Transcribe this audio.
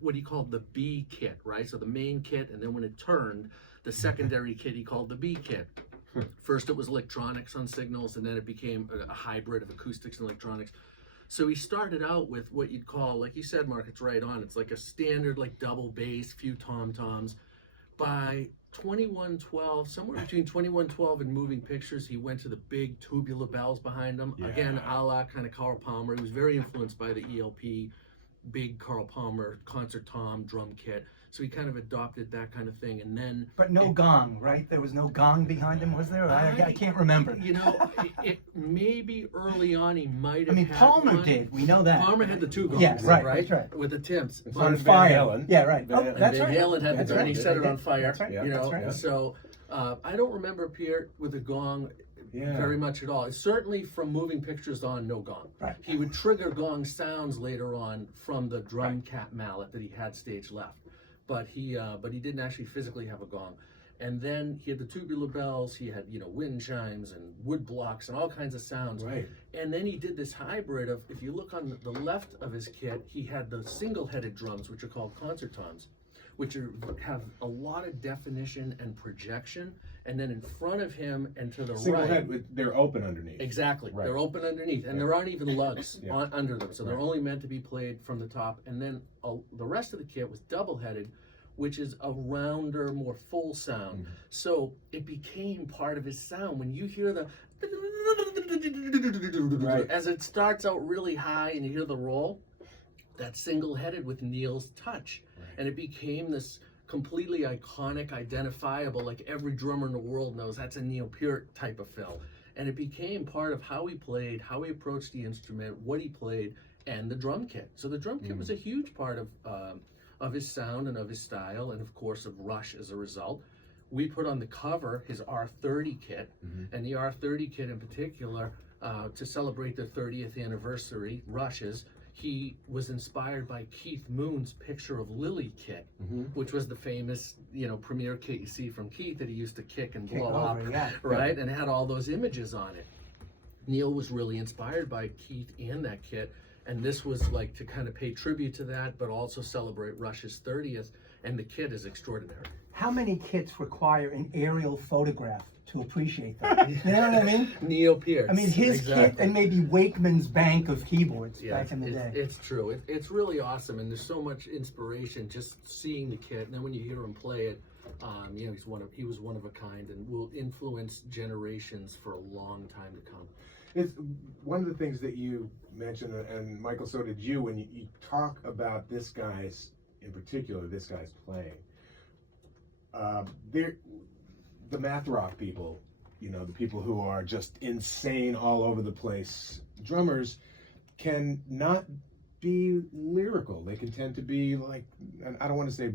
what he called the B kit, right? So the main kit, and then when it turned, the secondary kit he called the B kit. First it was electronics on signals, and then it became a hybrid of acoustics and electronics. So he started out with what you'd call, like you said, Mark, it's right on. It's like a standard, like double bass, few tom-toms. By 2112, somewhere between 2112 and Moving Pictures, he went to the big tubular bells behind him. Yeah. Again, a la kind of Carl Palmer. He was very influenced by the ELP, big Carl Palmer concert tom drum kit. So he kind of adopted that kind of thing, and then... But no gong, right? There was no gong behind him, was there? I can't remember. You know, it maybe early on he might have. I mean, Palmer did. We know that. Palmer had the two gongs, yes, right? That's right. With the Tims. On fire. Yeah, right. And that's Van right. Halen had the gun. He set it on fire. That's right. You know, right. So I don't remember Peart with a gong. Very much at all. It's certainly from Moving Pictures on, no gong. Right. He would trigger gong sounds later on from the drum cap mallet that he had stage left, but he didn't actually physically have a gong. And then he had the tubular bells. He had, you know, wind chimes and wood blocks and all kinds of sounds. Right. And then he did this hybrid of, if you look on the left of his kit, he had the single-headed drums, which are called concert toms, which have a lot of definition and projection. And then in front of him and to the Single right, head, they're open underneath. Exactly, right. They're open underneath, and there aren't even lugs under them, so they're Right. only meant to be played from the top. And then the rest of the kit was double-headed, which is a rounder, more full sound. Mm-hmm. So it became part of his sound. When you hear the Right. as it starts out really high and you hear the roll, that's single-headed with Neil's touch. Right. And it became this completely iconic, identifiable, like every drummer in the world knows that's a Neil Peart type of fill. And it became part of how he played, how he approached the instrument, what he played, and the drum kit. So the drum kit was a huge part of his sound and of his style, and of course of Rush as a result. We put on the cover his R30 kit, and the R30 kit in particular, to celebrate their 30th anniversary, Rush's, he was inspired by Keith Moon's Picture of Lily kit, which was the famous, you know, premiere kit you see from Keith that he used to kick and blow up, right? And had all those images on it. Neil was really inspired by Keith and that kit, and this was like to kind of pay tribute to that, but also celebrate Rush's 30th, and the kit is extraordinary. How many kits require an aerial photograph to appreciate that? You know what I mean? Neil Peart. I mean, his kit and maybe Wakeman's bank of keyboards back in the day. It's true. It's really awesome, and there's so much inspiration just seeing the kit. And then when you hear him play it, you know, he was one of a kind, and will influence generations for a long time to come. It's one of the things that you mentioned, and Michael, so did you, when you talk about this guy's, in particular, this guy's playing. The math rock people, you know, the people who are just insane all over the place, drummers can not be lyrical. They can tend to be like, I don't want to say